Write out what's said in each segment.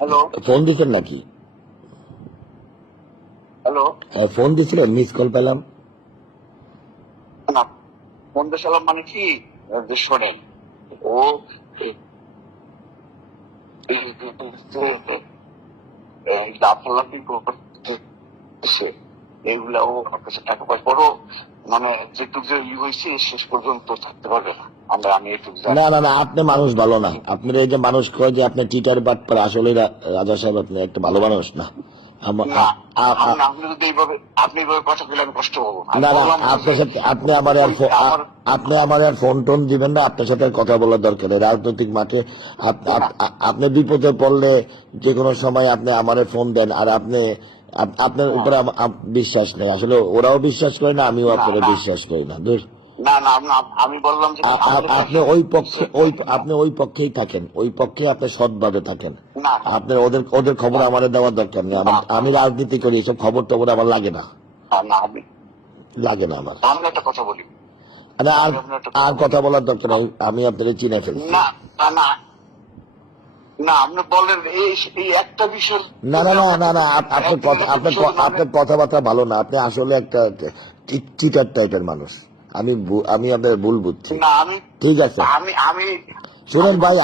Hello, phone দিচ্ছেন নাকি? Hello, phone দিছিলেন, মিস কল পেলাম। না বন্ধু সালাম মানে কি যে শোনেন ও লাফালাফি করতেছে এইগুলা ও কাছে টাকা পয়সা বড় মানে যেটুক যে হয়েছে শেষ পর্যন্ত থাকতে পারবে না। আমি এটুক না জানি। না না, আপনি মানুষ ভালো না। আপনার এই যে মানুষ কয় যে আপনি টিটার বাটপার, আসলে রাজা সাহেব আপনি একটা ভালো মানুষ না। না আপনি যদি আপনি এইভাবে কথা বলে আমি কষ্ট পাবো। আমি না না, বললাম আপনার সাথে আপনি আমার আমার আপনি আমার আর ফোন টোন দিবেন না। আপনার সাথে কথা বলার দরকার নেই রাজনৈতিক মাঠে। আপনি বিপদে পড়লে যে কোনো সময় আপনি আমারে ফোন দেন, আর আপনার উপরে বিশ্বাস নেই। আসলে ওরাও বিশ্বাস করে না, আমিও আপনারা বিশ্বাস করি না। না না আমি বললাম যে আপনি ওই পক্ষেই থাকেন, ওই পক্ষে আপনি সৎভাবে থাকেন। না আপনার ওদের খবর আমার দেওয়ার দরকার নেই। আমি রাজনীতি করি, এসব খবর টবর আমার লাগে না, না আমি আমার। আমি একটা কথা বলি। আর কথা বলার দরকার নেই, আমি আপনাদের চিনে ফেলছি। না না না আপনি বলেন এই একটা বিষয়। না না না না না, আপনার কথাবার্তা ভালো না। আপনি আসলে একটা চিটার টাইপের মানুষ। আমি আপনার ভুল বুঝছি। না আমি ঠিক আছে, আমি শুনেন ভাই,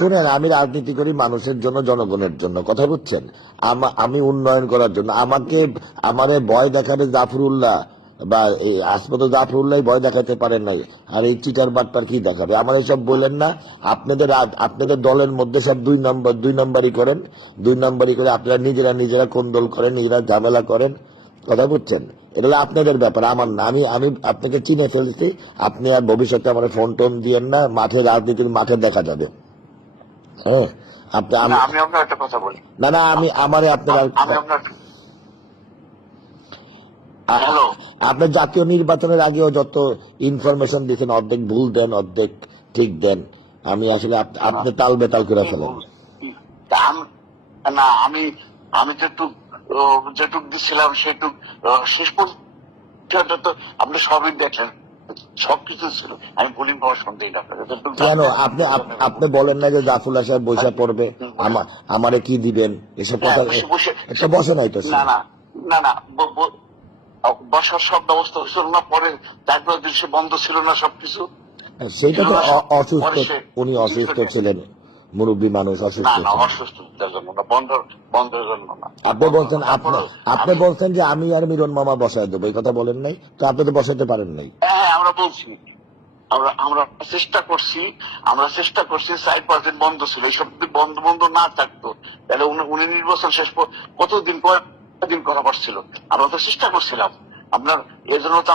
শুনেন আমি রাজনীতি করি মানুষের জন্য, জনগণের জন্য, কথা বুঝছেন? আমি উন্নয়ন করার জন্য। আমারে ভয় দেখাবে জাফরুল্লাহ বা এই হাসপাতাল জাফরুল্লাহ ভয় দেখাতে পারেন নাই, আর এই চিটার বাটপার কি দেখাবে? আমার এসব বললেন না। আপনাদের দলের মধ্যে সব দুই নম্বরই করেন, করে আপনারা নিজেরা কোন্দল করেন, নিজেরা ঝামেলা করেন, কথা বুঝছেন? এটা আপনাদের ব্যাপার, আমার না। আমি আপনাকে চিনে ফেলছি। আপনি আর ভবিষ্যতে আমার ফোন টোন দিয়েন না। রাজনীতির মাঠে দেখা যাবে। হ্যাঁ, আমি আপনার একটা কথা বলি। না না, আমারে আপনার আপনার জাতীয় নির্বাচনের আগেও যত ইনফরমেশন দিচ্ছেন, অর্ধেক ভুল দেন, অর্ধেক ঠিক দেন। আমি আসলে আপনি তাল বেতাল করে ফেলেন। না আমি যেটুক দিচ্ছিলাম সেটুক শেষ পর্যন্ত তো আপনি সবই দেখলেন, সবকিছু ছিল। আমি বলি পড়াশোনা দিই না কেন আপনি বলেন না যে জাফরুল্লাহ সাহেব বৈশা পড়বে, আমারে কি দিবেন, এসব কথা একটা বসে নাই তো। না না না না বসার সব ব্যবস্থা হয়েছিল না, পরে তারপরে সে বন্ধ ছিল না সবকিছু। সেটা তো অসুস্থ, উনি অসুস্থ ছিলেন, মুরব্বী মানুষ অসুস্থ। অসুস্থতার জন্য না, বন্ধের জন্য না। আপনি বলছেন যে আমি আর মিরন মামা বসায় দেবো, এই কথা বলেন নাই তো? আপনি তো বসাতে পারেন নাই। হ্যাঁ আমরা বলছি, আমরা চেষ্টা করছি 4-5 দিন বন্ধ ছিল। এইসব বন্ধ না থাকতো তাহলে উনি নির্বাচন শেষ কতদিন করা পারছিল। আমরা তো চেষ্টা করছিলাম আপনার এর জন্য তো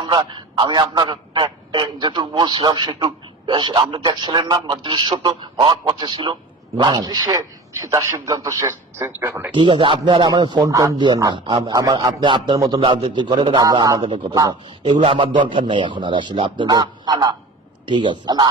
আমি আপনার যেটুকু বলছিলাম সেটুকু আপনি দেখছিলেন না, দৃশ্য তো হওয়ার পথে ছিল। তার সিদ্ধান্ত ঠিক আছে, আপনি আর আমার ফোন টোন দিয়েন না। আপনি আপনার মতন রাজনীতি করেন, আমরা আমাদের কথা, এগুলো আমার দরকার নাই এখন আর আসলে আপনাদের। না ঠিক আছে। না